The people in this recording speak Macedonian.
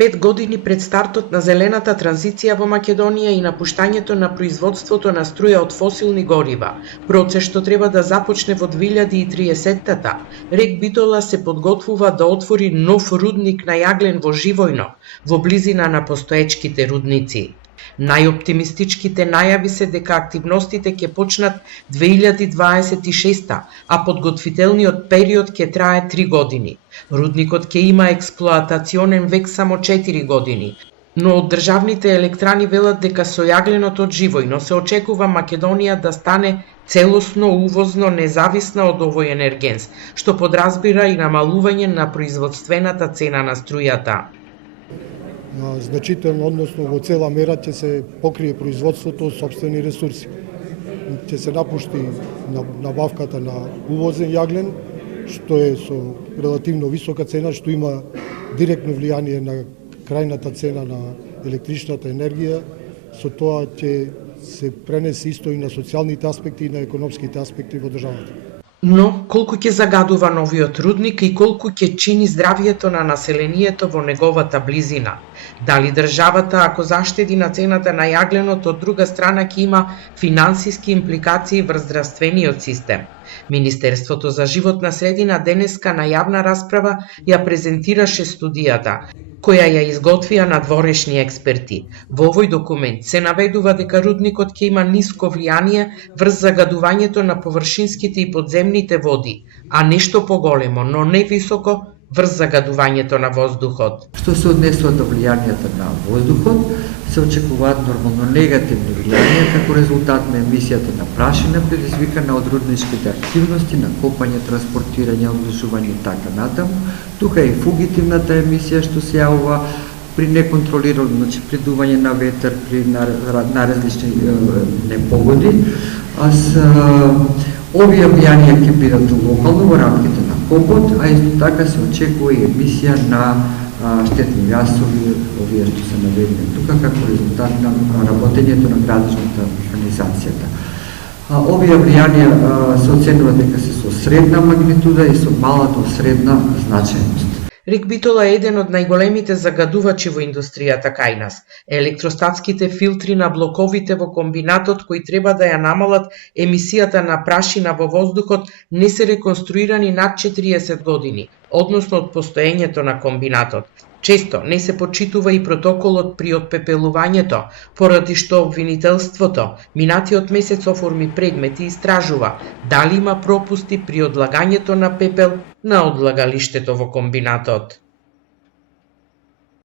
5 години пред стартот на зелената транзиција во Македонија и напуштањето на производството на струја од фосилни горива, процес што треба да започне во 2030-та, РЕК Битола се подготвува да отвори нов рудник на јаглен во Живојно, во близина на постоечките рудници. Најоптимистичките најави се дека активностите ќе почнат 2026, а подготвителниот период ќе трае 3 години. Рудникот ќе има експлоатационен век само 4 години, но од државните електрани велат дека со јагленот од Живојно се очекува Македонија да стане целосно увозно независна од овој енергенс, што подразбира и намалување на производствената цена на струјата. Значително, односно во цела мера ќе се покрие производството од сопствени ресурси. Ќе се напушти набавката на увозен јаглен, што е со релативно висока цена, што има директно влијание на крајната цена на електричната енергија. Со тоа ќе се пренесе исто и на социјалните аспекти и на економските аспекти во државата. Но, колку ќе загадува новиот рудник и колку ќе чини здравието на населението во неговата близина? Дали државата, ако заштеди на цената на јагленот, од друга страна ќе има финансиски импликации врз здравствениот систем? Министерството за животна средина денеска на јавна расправа ја презентираше студијата, која ја изготвија надворешни експерти. Во овој документ се наведува дека рудникот ќе има ниско влијание врз загадувањето на површинските и подземните води, а нешто поголемо, но не високо, врз загадувањето на воздухот. Што се однесува до влијанието на воздухот, се очекуваат нормално негативни влијанија како резултат на емисијата на прашина предизвикана од рудничките активности на копање, транспортирање, одложување и така натаму. Тука е и фугитивната емисија што се јавува при неконтролирано, значи при дување на ветер, при на различни непогоди. Овие влијанија ќе бидат локално во рамките на КОПот, а исто така се очекува и емисија на штетни јасови, овие што се наведени тука како резултат на работењето на градичната механизацијата. Овие влијанија се оценува дека се со средна магнитуда и со мала до средна значајност. РЕК Битола е еден од најголемите загадувачи во индустријата кај нас. Електростатските филтри на блоковите во комбинатот кои треба да ја намалат емисијата на прашина во воздухот не се реконструирани над 40 години, односно од постоењето на комбинатот. Често не се почитува и протоколот при отпепелувањето, поради што обвинителството минатиот месец оформи предмет и истражува дали има пропусти при одлагањето на пепел на одлагалиштето во комбинатот.